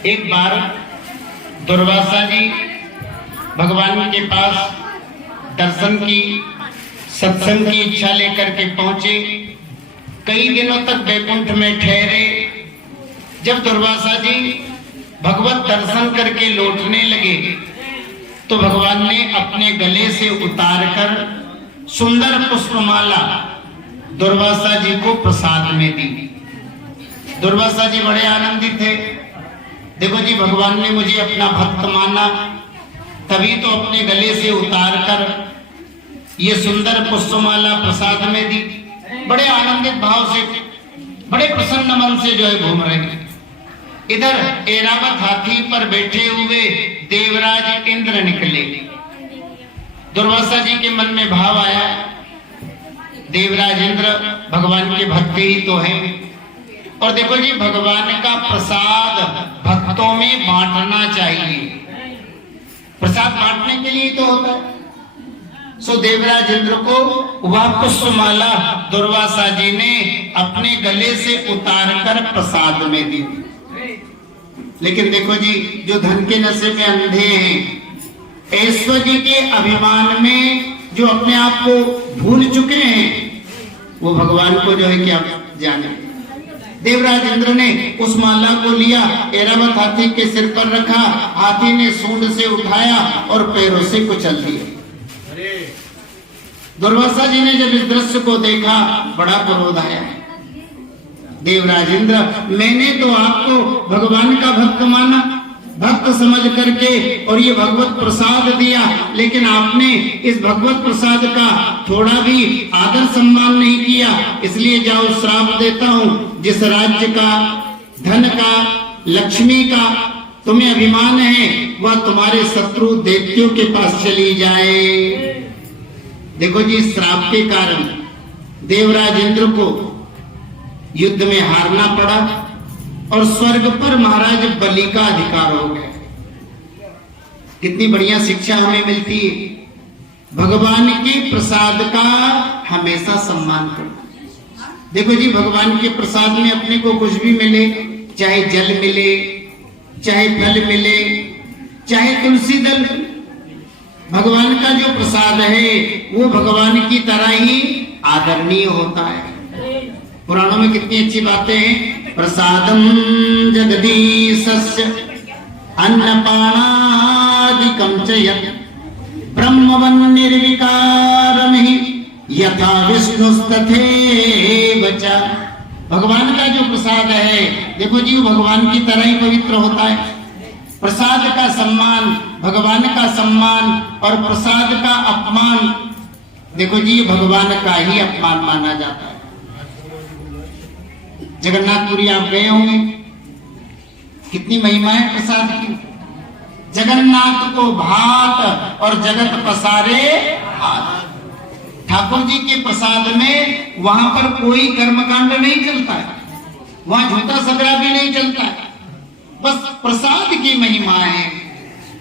एक बार दुर्वासा जी भगवान के पास दर्शन की, सत्संग की इच्छा लेकर के पहुंचे। कई दिनों तक वैकुंठ में ठहरे। जब दुर्वासा जी भगवत दर्शन करके लौटने लगे तो भगवान ने अपने गले से उतारकर सुंदर पुष्पमाला दुर्वासा जी को प्रसाद में दी। दुर्वासा जी बड़े आनंदित थे। देखो जी, भगवान ने मुझे अपना भक्त माना, तभी तो अपने गले से उतारकर ये सुंदर पुष्पमाला प्रसाद में दी। बड़े आनंदित भाव से, बड़े प्रसन्न मन से जो है घूम रहे हैं। इधर ऐरावत हाथी पर बैठे हुए देवराज इंद्र निकले। दुर्वासा जी के मन में भाव आया, देवराज इंद्र भगवान के भक्त ही तो हैं, और देखो जी, भगवान का प्रसाद भक्तों में बांटना चाहिए। प्रसाद बांटने के लिए तो होता है। सो देवराज इंद्र को वह पुष्पमाला दुर्वासा जी ने अपने गले से उतारकर प्रसाद में दी। लेकिन देखो जी, जो धन के नशे में अंधे हैं, ऐश्वर्य के अभिमान में जो अपने आप को भूल चुके हैं, वो भगवान को जो है क्या जाने। देवराज इंद्र ने उस माला को लिया, ऐरावत हाथी के सिर पर रखा, हाथी ने सूंड से उठाया और पैरों से कुचल दिया। दुर्वासा जी ने जब इस दृश्य को देखा, बड़ा क्रोध आया। देवराज इंद्र, मैंने तो आपको भगवान का भक्त माना, भक्त समझ करके और ये भगवत प्रसाद दिया, लेकिन आपने इस भगवत प्रसाद का थोड़ा भी आदर सम्मान नहीं किया। इसलिए जाओ, श्राप देता हूं, जिस राज्य का, धन का, लक्ष्मी का तुम्हें अभिमान है, वह तुम्हारे शत्रु दैत्यों के पास चली जाए। देखो जी, श्राप के कारण देवराज इंद्र को युद्ध में हारना पड़ा और स्वर्ग पर महाराज बलि का अधिकार हो गया। कितनी बढ़िया शिक्षा हमें मिलती है। भगवान के प्रसाद का हमेशा सम्मान करो। देखो जी, भगवान के प्रसाद में अपने को कुछ भी मिले, चाहे जल मिले, चाहे फल मिले, चाहे तुलसी दल, भगवान का जो प्रसाद है वो भगवान की तरह ही आदरणीय होता है। पुराणों में कितनी अच्छी बातें हैं। प्रसादम जगदीशस्य अन्नपानादिकं च यत् ब्रह्मवन् निर्विकारं हि यथा विष्णुस्तथैव च। भगवान का जो प्रसाद है, देखो जी, वो भगवान की तरह ही पवित्र होता है। प्रसाद का सम्मान, भगवान का सम्मान और प्रसाद का अपमान, देखो जी, भगवान का ही अपमान माना जाता है। जगन्नाथपुरी आप गए होंगे, कितनी महिमा है प्रसाद की। जगन्नाथ को भात और जगत पसारे हाथ। ठाकुर जी के प्रसाद में वहां पर कोई कर्मकांड नहीं चलता है, वहां झूठा सगड़ा भी नहीं चलता है, बस प्रसाद की महिमा है।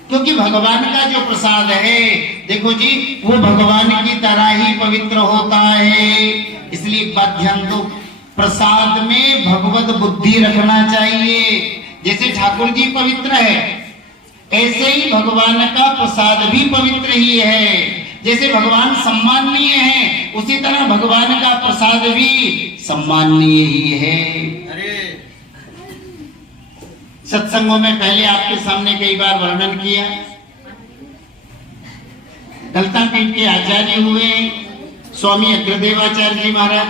क्योंकि भगवान का जो प्रसाद है, देखो जी, वो भगवान की तरह ही पवित्र होता है। इसलिए बात ध्यान दो, प्रसाद में भगवत बुद्धि रखना चाहिए। जैसे ठाकुर जी पवित्र है, ऐसे ही भगवान का प्रसाद भी पवित्र ही है। जैसे भगवान सम्माननीय है, उसी तरह भगवान का प्रसाद भी सम्माननीय ही है। सत्संगों में पहले आपके सामने कई बार वर्णन किया। दलता पीठ के आचार्य हुए स्वामी अग्रदेवाचार्य जी महाराज,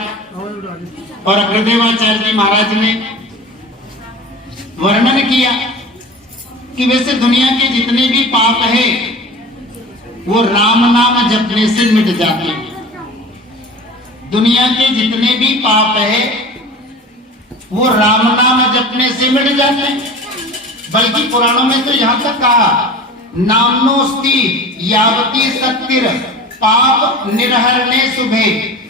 और अग्रदेवाचार्य जी महाराज ने वर्णन किया कि वैसे दुनिया के जितने भी पाप है वो राम नाम जपने से मिट जाते हैं। दुनिया के जितने भी पाप है वो राम नाम जपने से मिट जाते हैं। बल्कि पुराणों में तो यहां तक कहा, नामनोस्ति यावती शक्तिर पाप निर्हरणे शुभे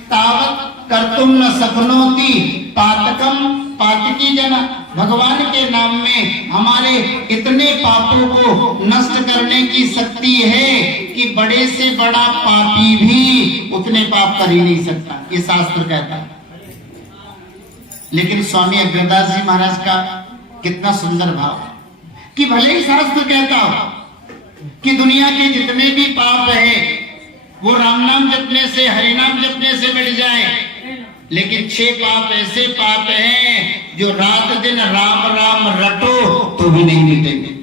तावत कर्तुम न सपनोति पातकम पातकी जना। भगवान के नाम में हमारे इतने पापों को नष्ट करने की शक्ति है कि बड़े से बड़ा पापी भी उतने पाप कर ही नहीं सकता, ये शास्त्र कहता है। लेकिन स्वामी अग्रदास जी महाराज का कितना सुंदर भाव। कि भले ही शास्त्र कहता हो कि दुनिया के जितने भी पाप है वो राम नाम जपने से, हरि नाम जपने से मिट जाए, लेकिन 6 पाप ऐसे पाप हैं जो रात दिन राम राम रटो तो भी नहीं मिटेंगे।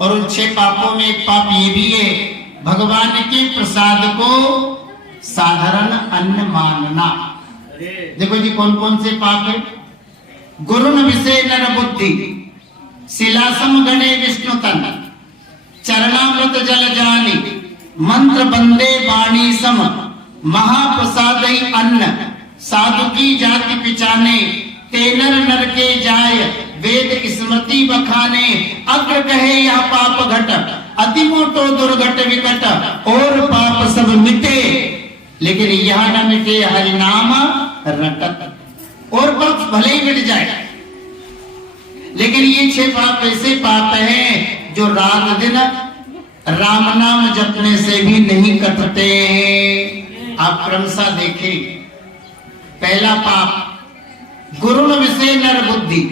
और उन 6 पापों में एक पाप ये भी है, भगवान के प्रसाद को साधारण अन्न मानना। देखो जी कौन कौन से पाप है। गुरुन विषय नर बुद्धि, शिलासम गणे विष्णु तन, चरणामृत जल जानी, मंत्र बंदे वाणी सम, महाप्रसाद अन्न, साधु की जाति पिचाने, तेनर नर के जाय, वेद स्मृति बखाने, अग्र कहे यह पाप घट, अति मोटो दुर्घट विकट, और पाप सब मिटे, लेकिन यह न मिटे हरि नाम रटत। और पाप भले ही मिट जाए, लेकिन ये 6 पाप ऐसे पाप हैं जो रात दिन राम नाम जपने से भी नहीं कटते हैं। आप क्रमशः देखें, पहला पाप गुरु विषय नर बुद्धि।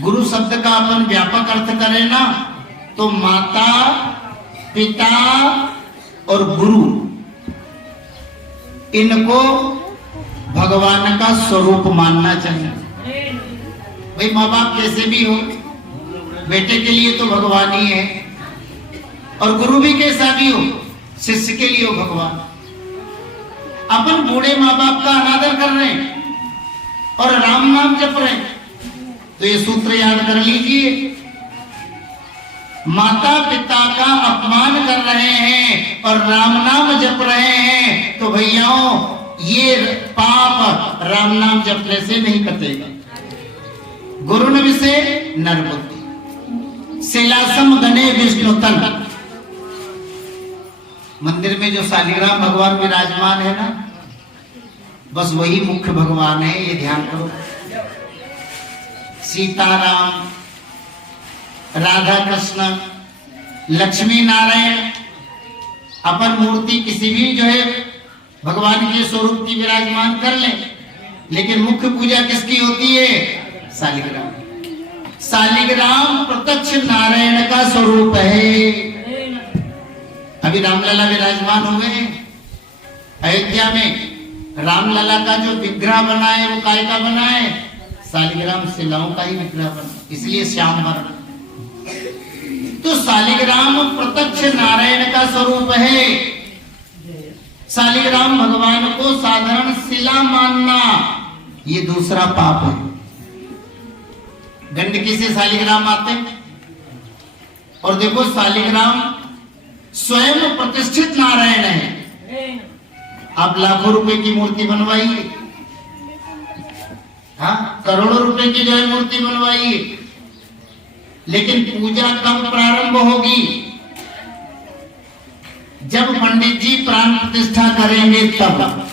गुरु शब्द का अपन व्यापक अर्थ करें ना तो माता, पिता और गुरु, इनको भगवान का स्वरूप मानना चाहिए। भाई माँ बाप कैसे भी हो, बेटे के लिए तो भगवान ही है, और गुरु भी कैसा भी हो, शिष्य के लिए हो भगवान। अपन बूढ़े माँ बाप का अनादर कर रहे हैं और राम नाम जप रहे हैं, तो ये सूत्र याद कर लीजिए, माता पिता का अपमान कर रहे हैं और राम नाम जप रहे हैं, तो भैयाओं ये पाप राम नाम जपने से नहीं कटेगा। गुरु विषय नर बुद्धि, शिलासम गणे विष्णु तन। मंदिर में जो शालिग्राम भगवान विराजमान है ना, बस वही मुख्य भगवान है, ये ध्यान करो। सीताराम, राधा कृष्ण, लक्ष्मी नारायण, अपन मूर्ति किसी भी जो है भगवान के स्वरूप की विराजमान कर ले, लेकिन मुख्य पूजा किसकी होती है? शालिग्राम। शालिग्राम प्रत्यक्ष नारायण का स्वरूप है। अभी रामलला विराजमान हुए अयोध्या में। रामलला का जो विग्रह बना है वो काय का बना है? शालिग्राम शिलाओं का ही विग्रह बना, इसलिए श्याम वर्ण। तो शालिग्राम प्रत्यक्ष नारायण का स्वरूप है। शालिग्राम भगवान को साधारण शिला मानना ये दूसरा पाप है। गंडकी से शालिग्राम आते, और देखो शालिग्राम स्वयं प्रतिष्ठित नारायण है। आप लाखों रुपए की मूर्ति बनवाइए, हाँ करोड़ों रुपए की जो है मूर्ति बनवाइए, लेकिन पूजा कब प्रारंभ होगी? जब पंडित जी प्राण प्रतिष्ठा करेंगे तब।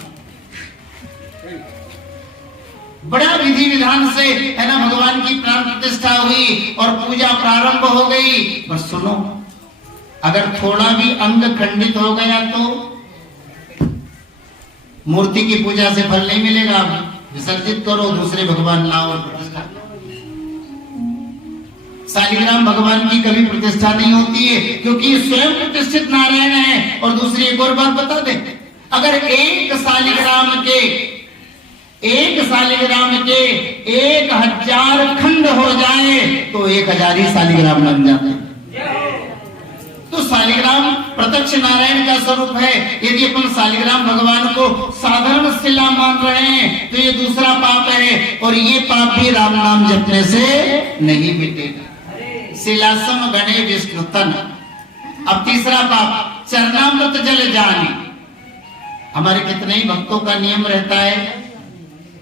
बड़ा विधि विधान से है ना भगवान की प्राण प्रतिष्ठा हुई और पूजा प्रारंभ हो गई। बस सुनो, अगर थोड़ा भी अंग खंडित हो गया तो मूर्ति की पूजा से फल नहीं मिलेगा। विसर्जित करो, दूसरे भगवान लाओ और प्रतिष्ठा। शालिग्राम भगवान की कभी प्रतिष्ठा नहीं होती है, क्योंकि स्वयं प्रतिष्ठित नारायण है। और दूसरी एक और बात बता दे, अगर एक शालिग्राम के 1000 खंड हो जाए तो 1000 ही शालिग्राम बन जाते हैं। तो शालिग्राम प्रत्यक्ष नारायण का स्वरूप है। यदि अपन शालिग्राम भगवान को साधारण शिला मान रहे हैं तो ये दूसरा पाप है, और ये पाप भी राम नाम जपने से नहीं मिटेगा। शिलासम गणे विष्णु तन। अब तीसरा पाप, चरणामृत जल जानी। हमारे कितने ही भक्तों का नियम रहता है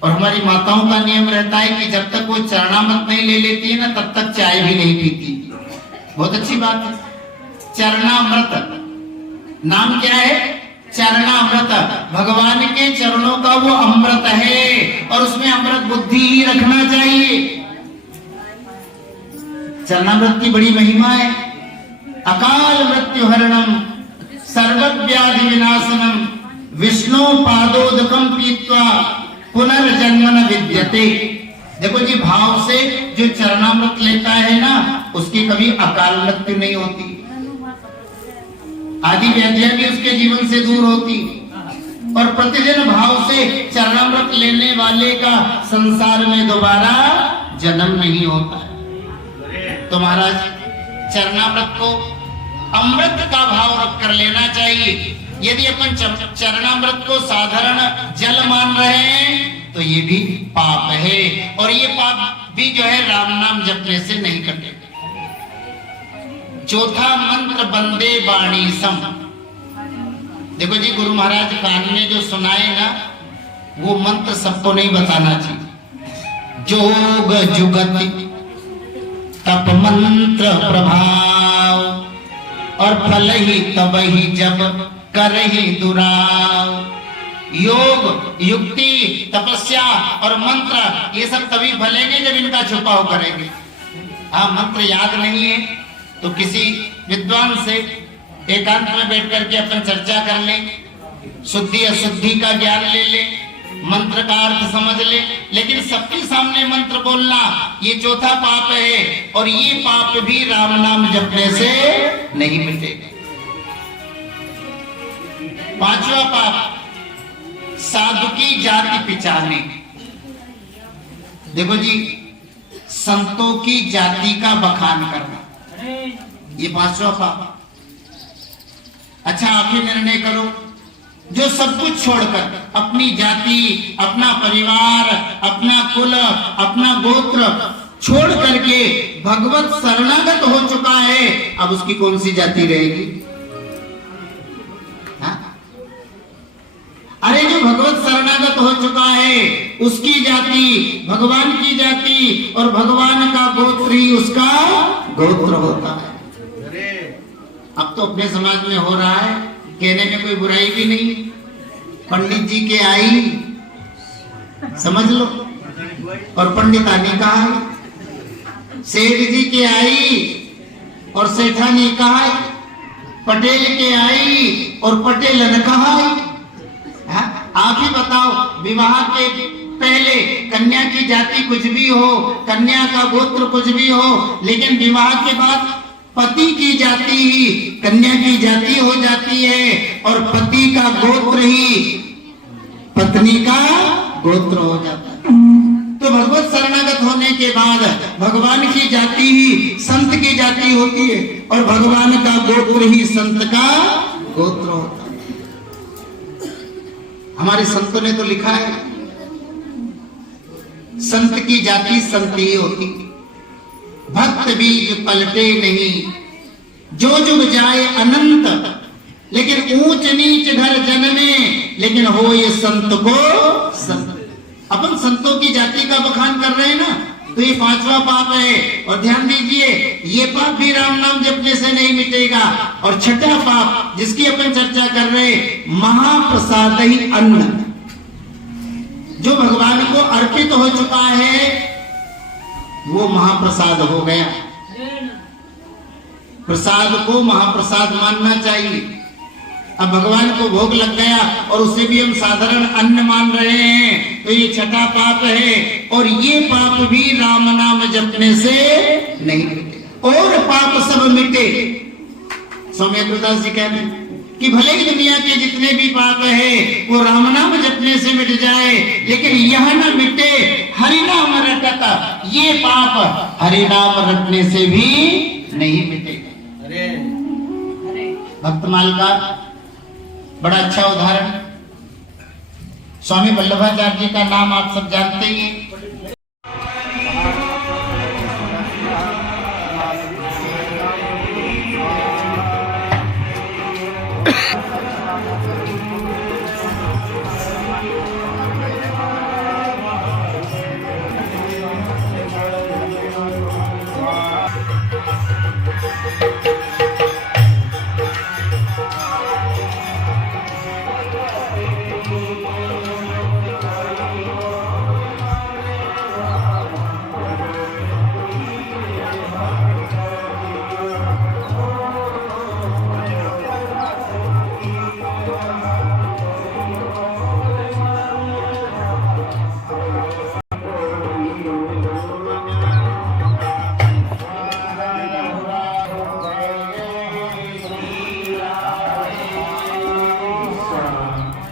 और हमारी माताओं का नियम रहता है कि जब तक वो चरणामृत नहीं ले लेती है ना तब तक चाय भी नहीं पीती। बहुत अच्छी बात है। चरणामृत नाम क्या है? चरणामृत। भगवान के चरणों का वो अमृत है और उसमें अमृत बुद्धि ही रखना चाहिए। चरणामृत की बड़ी महिमा है। अकाल मृत्यु हरणम सर्वव्याधि विनाशनम विष्णु पादोदकम पीत्वा पुनर्जन्म न विद्यते। देखो जी, भाव से जो चरणामृत लेता है ना, उसकी कभी अकाल मृत्यु नहीं होती, आदि व्याधियां भी उसके जीवन से दूर होती। और प्रतिदिन भाव से चरणामृत लेने वाले का संसार में दोबारा जन्म नहीं होता। तो महाराज, चरणामृत को अमृत का भाव रख कर लेना चाहिए। यदि अपन चरणामृत को साधारण जल मान रहे हैं तो ये भी पाप है, और ये पाप भी जो है राम नाम जपने से नहीं कटेगा। चौथा मंत्र बंदे वाणी सम। देखो जी, गुरु महाराज कान में जो सुनाए ना, वो मंत्र सबको नहीं बताना चाहिए। जोग जुगति तप मंत्र प्रभाव, और फल ही तब ही जब कर ही दुराव। योग, युक्ति, तपस्या और मंत्र, ये सब तभी फलेंगे जब इनका छुपाव करेंगे। हाँ, मंत्र याद नहीं है तो किसी विद्वान से एकांत में बैठ करके अपन चर्चा कर लें, शुद्धि अशुद्धि का ज्ञान ले ले, मंत्र का अर्थ समझ ले। लेकिन सबके सामने मंत्र बोलना ये चौथा पाप है, और ये पाप भी राम नाम जपने से नहीं मिटेगा। पांचवा पाप, साधु की जाति पिचाने। देखो जी, संतों की जाति का बखान करना, ये पांचवा पाप। अच्छा, आप ही निर्णय करो, जो सब कुछ छोड़कर अपनी जाति, अपना परिवार, अपना कुल, अपना गोत्र छोड़ करके भगवत शरणागत हो चुका है, अब उसकी कौन सी जाति रहेगी? अरे, जो भगवत शरणागत हो चुका है उसकी जाति भगवान की जाति, और भगवान का गोत्र ही उसका गोत्र होता है। अब तो अपने समाज में हो रहा है, कहने में कोई बुराई भी नहीं। पंडित जी के आई समझ लो, और पंडितानी कहा है, सेठ जी के आई और सेठानी कहा है, पटेल के आई और पटेलन कहा है। आप ही बताओ, विवाह के पहले कन्या की जाति कुछ भी हो, कन्या का गोत्र कुछ भी हो, लेकिन विवाह के बाद पति की जाति ही कन्या की जाति हो जाती है, और पति का गोत्र ही पत्नी का गोत्र हो जाता है। तो भगवत शरणागत होने के बाद भगवान की जाति ही संत की जाति होती है, और भगवान का गोत्र ही संत का गोत्र होता है। हमारे संतों ने तो लिखा है, संत की जाति संत ही होती, भक्त बीज पलटे नहीं, जो जुग जाए अनंत, लेकिन ऊंच नीच घर जन्मे, लेकिन हो ये संत को संत। अपन संतों की जाति का बखान कर रहे हैं ना, तो ये पांचवा पाप है। और ध्यान दीजिए, ये पाप भी राम नाम जपने से नहीं मिटेगा। और छठा पाप जिसकी अपन चर्चा कर रहे, महाप्रसाद ही अन्न। जो भगवान को अर्पित हो चुका है वो महाप्रसाद हो गया। प्रसाद को महाप्रसाद मानना चाहिए। अब भगवान को भोग लग गया और उसे भी हम साधारण अन्न मान रहे हैं, तो ये छठा पाप है। और ये पाप भी राम नाम जपने से नहीं मिटे, और पाप सब मिटे। स्वामी अग्रदास जी कहते हैं कि भले ही दुनिया के जितने भी पाप है वो राम नाम जपने से मिट जाए, लेकिन यह न मिटे हरि नाम रटता, ये पाप हरि नाम रटने से भी नहीं मिटेगा। भक्तमाल का बड़ा अच्छा उदाहरण, स्वामी वल्लभाचार्य जी का नाम आप सब जानते ही हैं।